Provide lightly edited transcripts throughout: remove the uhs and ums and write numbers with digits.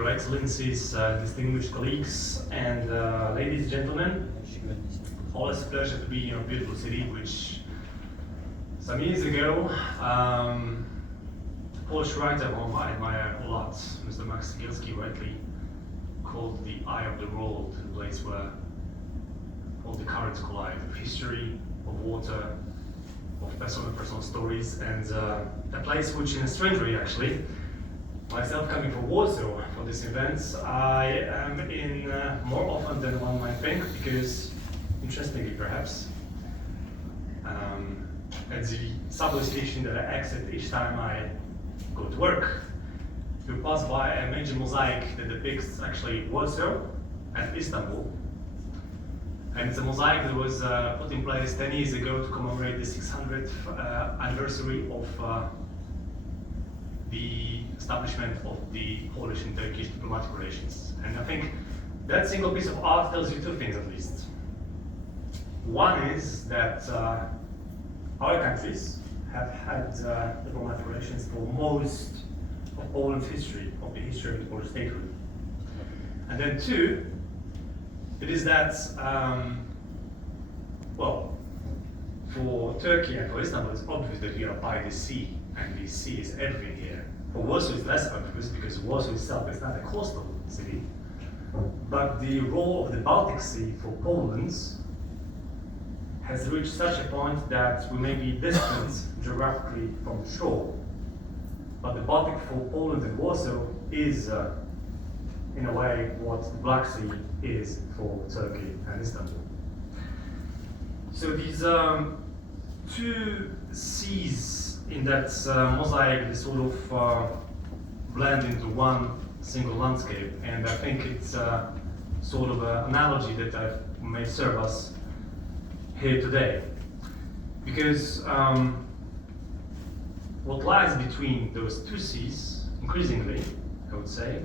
Your Excellencies, distinguished colleagues, and ladies and gentlemen, always a pleasure to be in a beautiful city, which some years ago, a Polish writer whom I admire a lot, Mr. Bukowski, rightly called the eye of the world, the place where all the currents collide, of history, of water, of personal stories, and a place which, in a strange way actually, myself coming from Warsaw for this event, I am in more often than one might think, because, interestingly perhaps, at the subway station that I exit each time I go to work, you pass by a major mosaic that depicts actually Warsaw and Istanbul. And it's a mosaic that was put in place 10 years ago to commemorate the 600th anniversary of the establishment of the Polish and Turkish diplomatic relations. And I think that single piece of art tells you two things at least. One is that our countries have had diplomatic relations for most of Poland's history, of the history of the Polish statehood. And then two, it is that, well, for Turkey and for Istanbul, it's obvious that we are by the sea, and the sea is everything here. For Warsaw, it's less obvious because Warsaw itself is not a coastal city. But the role of the Baltic Sea for Poland has reached such a point that we may be distant geographically from the shore. But the Baltic for Poland and Warsaw is, in a way, what the Black Sea is for Turkey and Istanbul. So these two seas in that mosaic, they sort of blend into one single landscape, and I think it's sort of an analogy that may serve us here today. Because what lies between those two seas, increasingly, I would say,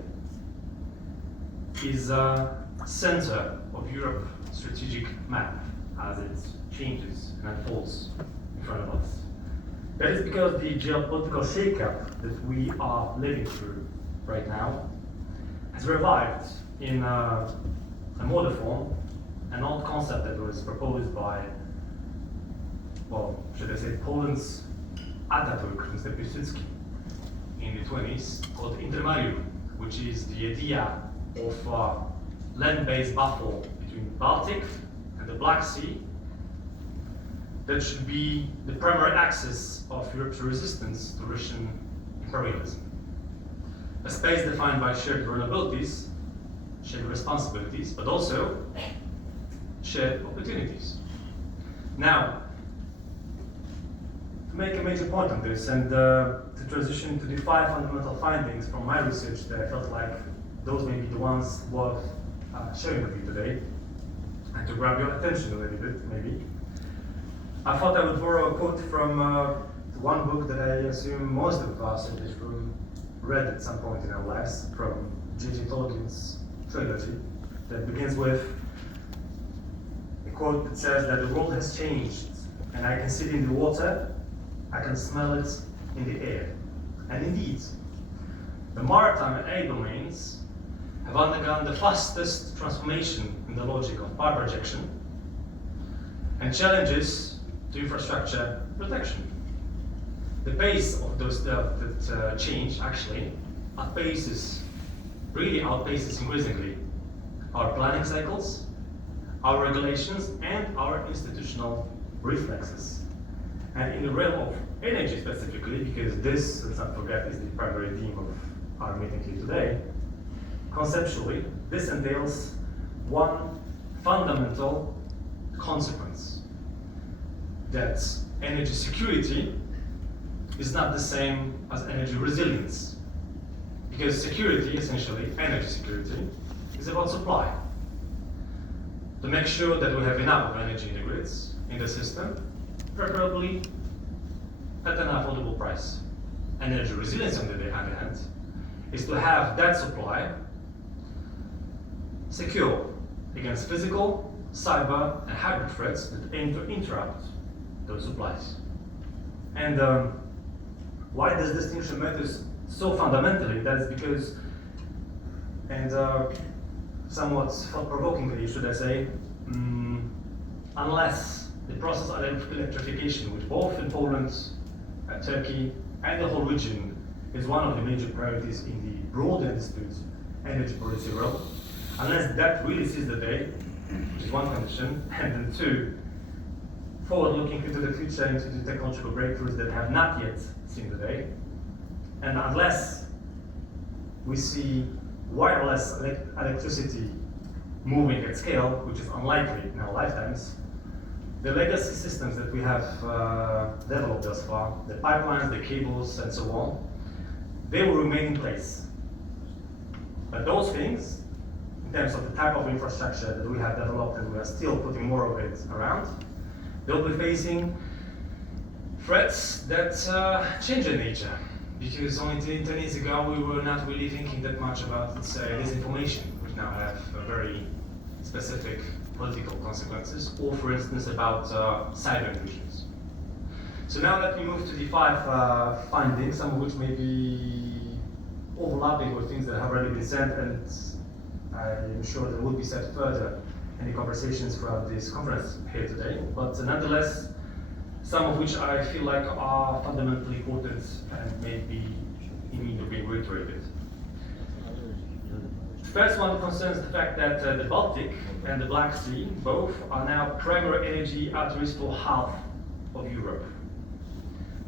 is a center of Europe's strategic map as it changes and unfolds in front of us. That is because the geopolitical shakeup that we are living through right now has revived in a modern form an old concept that was proposed by, well, should I say, Poland's Ataturk, Mr. Piłsudski, in the 20s, called intermarium, which is the idea of a land-based buffer between the Baltic and the Black Sea that should be the primary axis of Europe's resistance to Russian imperialism. A space defined by shared vulnerabilities, shared responsibilities, but also shared opportunities. Now, to make a major point on this and to transition to the 5 fundamental findings from my research that I felt like those may be the ones worth sharing with you today, and to grab your attention a little bit, maybe, I thought I would borrow a quote from one book that I assume most of us in this room read at some point in our lives, from J.J. Tolkien's trilogy, that begins with a quote that says that the world has changed, and I can see it in the water, I can smell it in the air. And indeed, the maritime and air domains have undergone the fastest transformation in the logic of power projection and challenges to infrastructure protection. The pace of those that change actually really outpaces increasingly our planning cycles, our regulations, and our institutional reflexes. And in the realm of energy specifically, because this, let's not forget, is the primary theme of our meeting here today, conceptually, this entails one fundamental consequence, that energy security is not the same as energy resilience. Because security, essentially, energy security, is about supply. To make sure that we have enough of energy in the grids, in the system, preferably at an affordable price. Energy resilience, on the other hand, is to have that supply secure against physical, cyber, and hybrid threats that aim to interrupt those supplies. And why this distinction matters so fundamentally? That's because And somewhat thought-provokingly, should I say, unless the process of electrification, which both in Poland, Turkey, and the whole region is one of the major priorities in the broader dispute energy policy world, unless that really sees the day, which is one condition, and then two, forward-looking into the future, into the technological breakthroughs that have not yet seen the day, and unless we see wireless electricity moving at scale, which is unlikely in our lifetimes, the legacy systems that we have developed thus far, the pipelines, the cables, and so on, they will remain in place. But those things, in terms of the type of infrastructure that we have developed and we are still putting more of it around, they'll be facing threats that change in nature. Because only 10 years ago we were not really thinking that much about disinformation, which now have very specific political consequences, or for instance about cyber intrusions. So now let me move to the 5 findings, some of which may be overlapping with things that have already been said, and I'm sure that will be said further in the conversations throughout this conference here today. But nonetheless, some of which I feel like are fundamentally important and maybe in need of being reiterated. The first one concerns the fact that the Baltic and the Black Sea both are now primary energy arteries for half of Europe.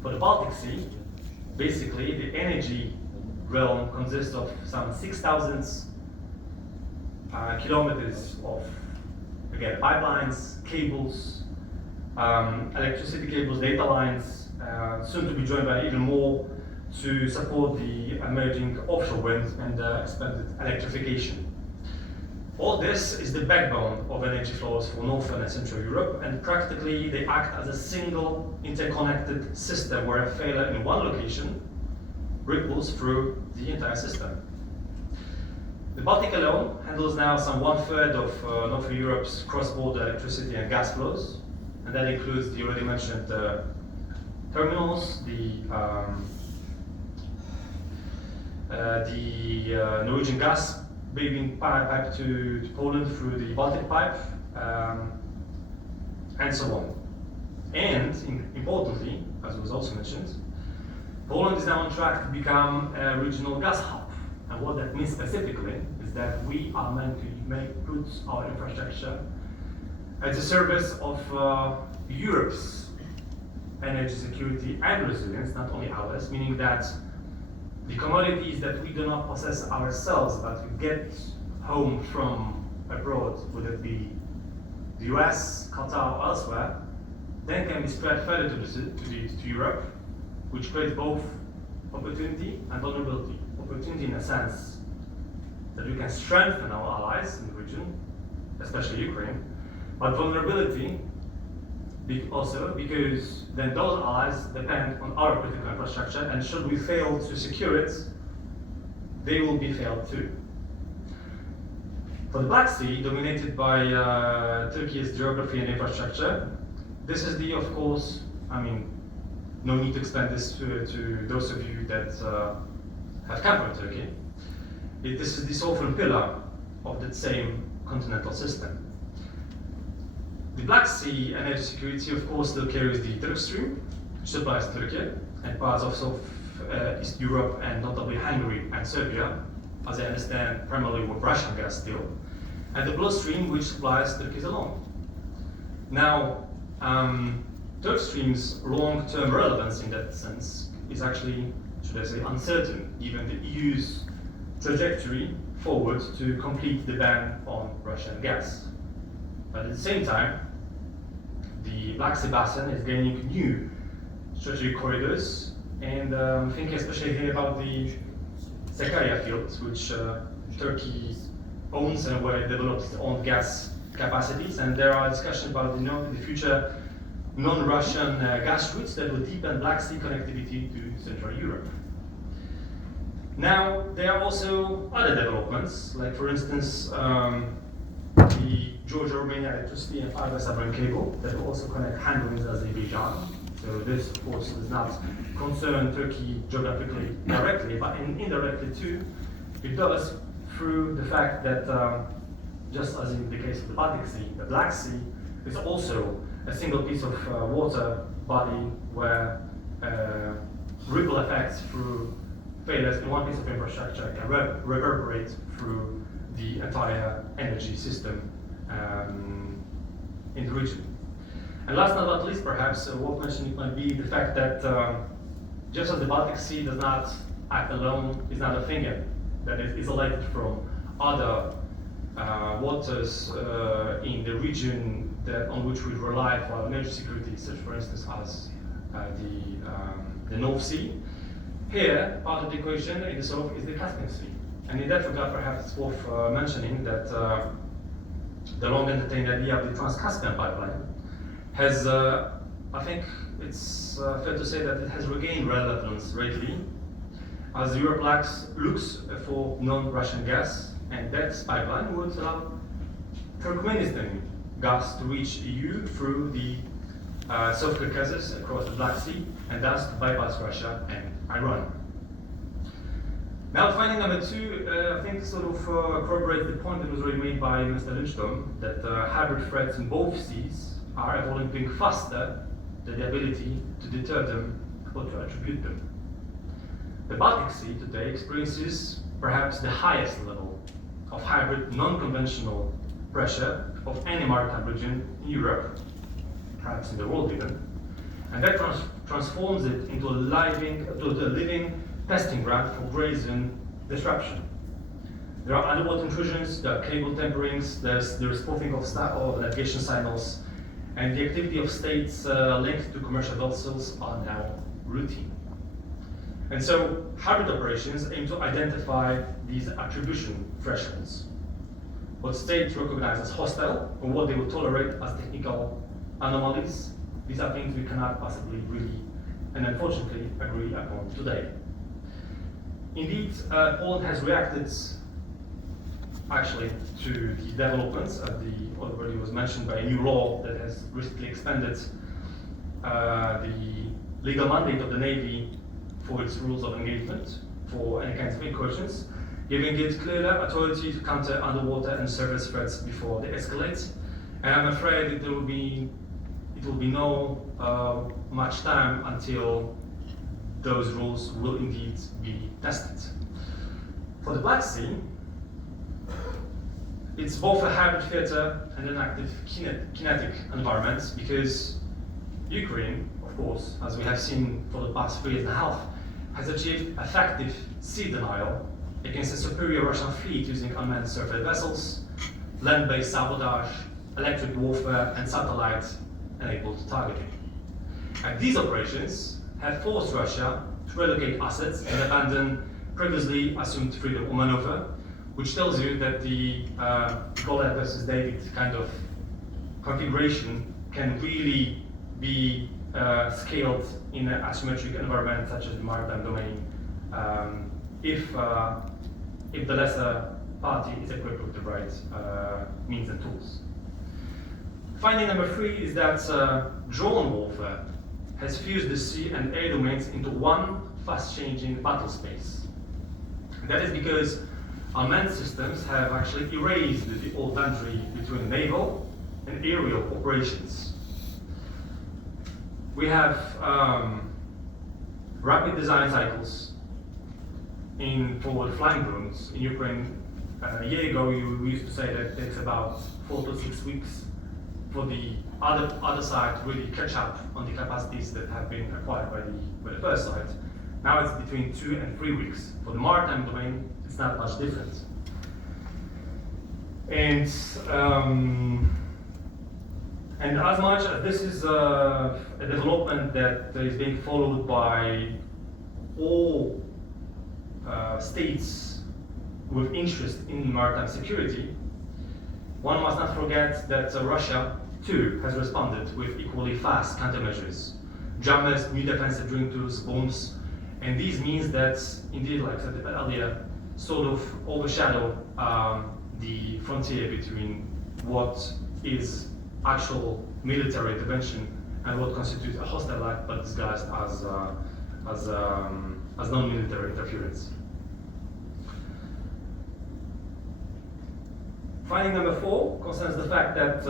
For the Baltic Sea, basically the energy realm consists of some 6,000 kilometers of, again, pipelines, cables, electricity cables, data lines, soon to be joined by even more to support the emerging offshore wind and expanded electrification. All this is the backbone of energy flows for Northern and Central Europe, and practically they act as a single interconnected system where a failure in one location ripples through the entire system. The Baltic alone handles now some 1/3 of Northern Europe's cross-border electricity and gas flows, and that includes the already mentioned terminals, the Norwegian gas being piped to Poland through the Baltic pipe, and so on. And importantly, as was also mentioned, Poland is now on track to become a regional gas hub. And what that means specifically is that we are meant to put our infrastructure at the service of Europe's energy security and resilience, not only ours, meaning that the commodities that we do not possess ourselves, but we get home from abroad, whether it be the US, Qatar, or elsewhere, then can be spread further to Europe, which creates both opportunity and vulnerability. Opportunity in a sense that we can strengthen our allies in the region, especially Ukraine, but vulnerability also because then those allies depend on our critical infrastructure, and should we fail to secure it, they will be failed too. For the Black Sea, dominated by Turkey's geography and infrastructure, this is the, of course, I mean, no need to explain this to those of you that have come from Turkey. This is the sovereign pillar of that same continental system. The Black Sea energy security, of course, still carries the Turk Stream, which supplies Turkey and parts of East Europe, and notably Hungary and Serbia, as I understand, primarily with Russian gas still, and the Blue Stream, which supplies Turkey alone. Now, Turk Stream's long-term relevance in that sense is actually, should I say, uncertain, given the EU's trajectory forward to complete the ban on Russian gas. But at the same time, the Black Sea basin is gaining new strategic corridors, and thinking especially here about the Sakarya field, which Turkey owns and where it develops its own gas capacities, and there are discussions about the future non-Russian gas routes that will deepen Black Sea connectivity to Central Europe. Now, there are also other developments, like for instance, the Georgia-Romania electricity and fiber submarine cable that will also connect Hungary and Azerbaijan. So this, of course, does not concern Turkey geographically directly, but indirectly too, it does through the fact that, just as in the case of the Baltic Sea, the Black Sea is also a single piece of water body where ripple effects through failures in one piece of infrastructure can reverberate through the entire energy system in the region. And last but not least, perhaps, worth mentioning might be the fact that just as the Baltic Sea does not act alone, is not a finger that is isolated from other waters in the region on which we rely for our energy security, such for instance as the North Sea. Here, part of the equation in the south is the Caspian Sea. And in that regard, perhaps it's worth mentioning that the long entertained idea of the Trans-Caspian pipeline has, I think it's fair to say that it has regained relevance lately, as Europe looks for non-Russian gas, and that pipeline would allow Turkmenistan gas to reach EU through the South Caucasus across the Black Sea, and thus to bypass Russia and Iran. Now, finding number two, I think sort of corroborates the point that was already made by Mr. Lindström, that hybrid threats in both seas are evolving faster than the ability to deter them or to attribute them. The Baltic Sea today experiences perhaps the highest level of hybrid non-conventional pressure of any maritime region in Europe, perhaps in the world even, and that transforms it into a living testing ground for brazen disruption. There are underwater intrusions, there are cable temperings, there's spoofing of navigation signals, and the activity of states linked to commercial vessels are now routine. And so hybrid operations aim to identify these attribution thresholds. What states recognize as hostile and what they will tolerate as technical anomalies, these are things we cannot possibly really and unfortunately agree upon today. Indeed, Poland has reacted actually to the developments, already was mentioned, by a new law that has recently expanded the legal mandate of the Navy for its rules of engagement for any kinds of incursions, giving it clearer authority to counter underwater and surface threats before they escalate. And I'm afraid that it will be no much time until those rules will indeed be tested. For the Black Sea, it's both a hybrid theater and an active kinetic environment, because Ukraine, of course, as we have seen for the past 3.5 years, has achieved effective sea denial against a superior Russian fleet using unmanned surface vessels, land-based sabotage, electric warfare, and satellite-enabled targeting. And these operations have forced Russia to relocate assets and abandon previously assumed freedom of maneuver, which tells you that the Goliath versus David kind of configuration can really be scaled in an asymmetric environment such as the maritime domain, if the lesser party is equipped with the right means and tools. Finding number 3 is that drone warfare has fused the sea and air domains into one fast-changing battle space. That is because unmanned systems have actually erased the old boundary between naval and aerial operations. We have rapid design cycles for flying drones. In Ukraine, a year ago, we used to say that it takes about 4 to 6 weeks for the other side to really catch up on the capacities that have been acquired by the first side. Now it's between 2 and 3 weeks. For the maritime domain, it's not much different. And as much as this is a development that is being followed by all states with interest in maritime security, one must not forget that Russia too has responded with equally fast countermeasures, jammers, new defensive drilling tools, bombs, and these means that indeed, like I said earlier, sort of overshadow the frontier between what is actual military intervention and what constitutes a hostile act but disguised as non-military interference. Finding number 4 concerns the fact that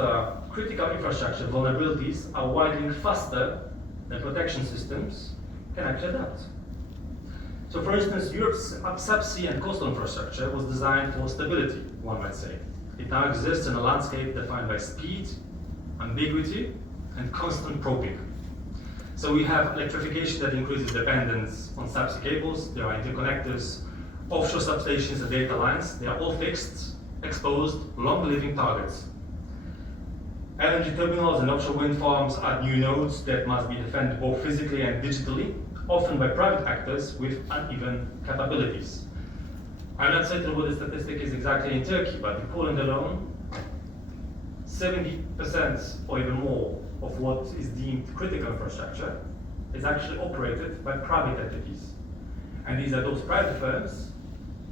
critical infrastructure vulnerabilities are widening faster than protection systems can actually adapt. So for instance, Europe's subsea and coastal infrastructure was designed for stability, one might say. It now exists in a landscape defined by speed, ambiguity, and constant probing. So we have electrification that increases dependence on subsea cables, there are interconnectors, offshore substations and data lines, they are all fixed, exposed, long-living targets. LNG terminals and offshore wind farms are new nodes that must be defended both physically and digitally, often by private actors with uneven capabilities. I'm not certain what the statistic is exactly in Turkey, but in Poland alone, 70% or even more of what is deemed critical infrastructure is actually operated by private entities. And these are those private firms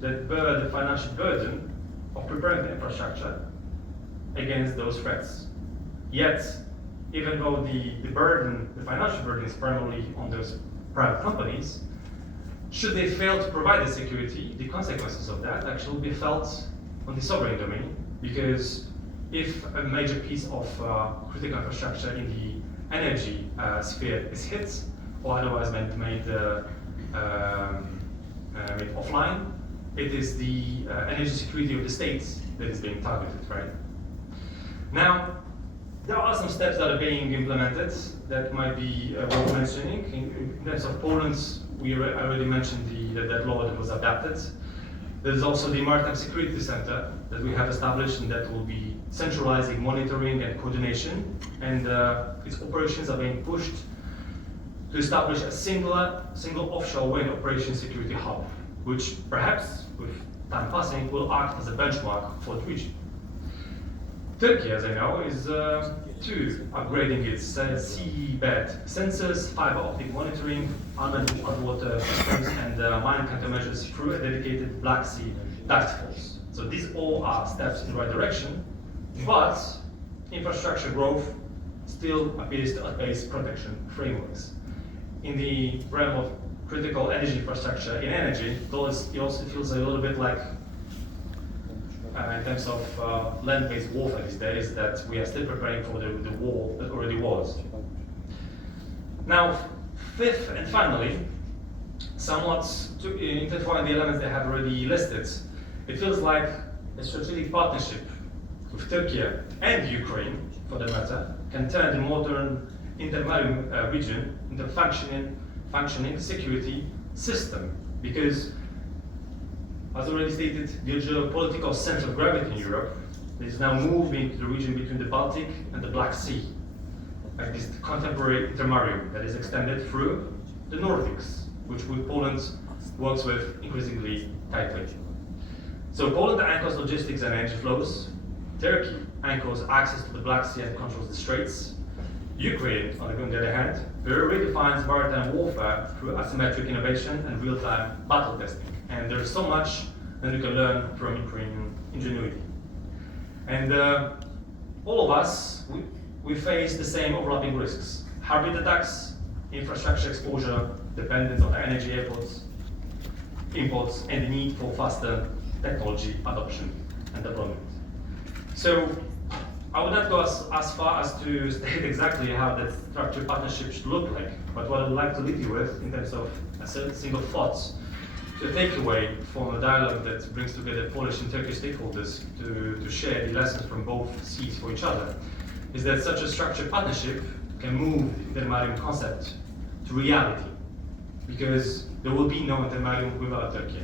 that bear the financial burden of preparing the infrastructure against those threats. Yet, even though the financial burden is primarily on those private companies, should they fail to provide the security, the consequences of that actually will be felt on the sovereign domain, because if a major piece of critical infrastructure in the energy sphere is hit, or otherwise made offline, it is the energy security of the states that is being targeted, right? Now, there are some steps that are being implemented that might be worth mentioning. In terms of Poland, I already mentioned that law that was adapted. There's also the Maritime Security Center that we have established, and that will be centralizing monitoring and coordination, and its operations are being pushed to establish a single offshore wind operation security hub, which perhaps, with time passing, will act as a benchmark for the region. Turkey, as I know, is too upgrading its seabed sensors, fiber optic monitoring, unmanned underwater systems, and mine countermeasures through a dedicated Black Sea task force. So these all are steps in the right direction, but infrastructure growth still appears to outpace protection frameworks. In the realm of critical energy infrastructure in energy, it also feels a little bit like in terms of land-based warfare these days, that we are still preparing for the war that already was. Now, fifth and finally, somewhat to intertwine the elements they have already listed, it feels like a strategic partnership with Turkey and Ukraine, for the matter, can turn the modern intermaritime region into a functioning security system, because, as already stated, the geopolitical center of gravity in Europe is now moving to the region between the Baltic and the Black Sea, like this contemporary intermaritime that is extended through the Nordics, which Poland works with increasingly tightly. So Poland anchors logistics and energy flows, Turkey anchors access to the Black Sea and controls the straits, Ukraine, on the other hand, redefines maritime warfare through asymmetric innovation and real-time battle testing. And there's so much that we can learn from Ukrainian ingenuity. And all of us, we face the same overlapping risks: hybrid attacks, infrastructure exposure, dependence on energy imports, and the need for faster technology adoption and deployment. So I would not go as far as to state exactly how that structured partnership should look like, but what I would like to leave you with in terms of a single thoughts to take away from a dialogue that brings together Polish and Turkish stakeholders to share the lessons from both seas for each other, is that such a structured partnership can move the intermaritime concept to reality, because there will be no intermaritime without Turkey.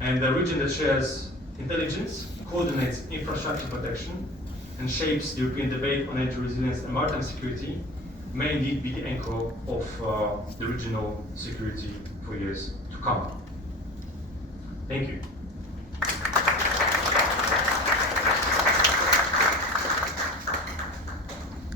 And the region that shares intelligence, coordinates infrastructure protection, and shapes the European debate on energy resilience and maritime security may indeed be the anchor of the regional security for years to come. Thank you.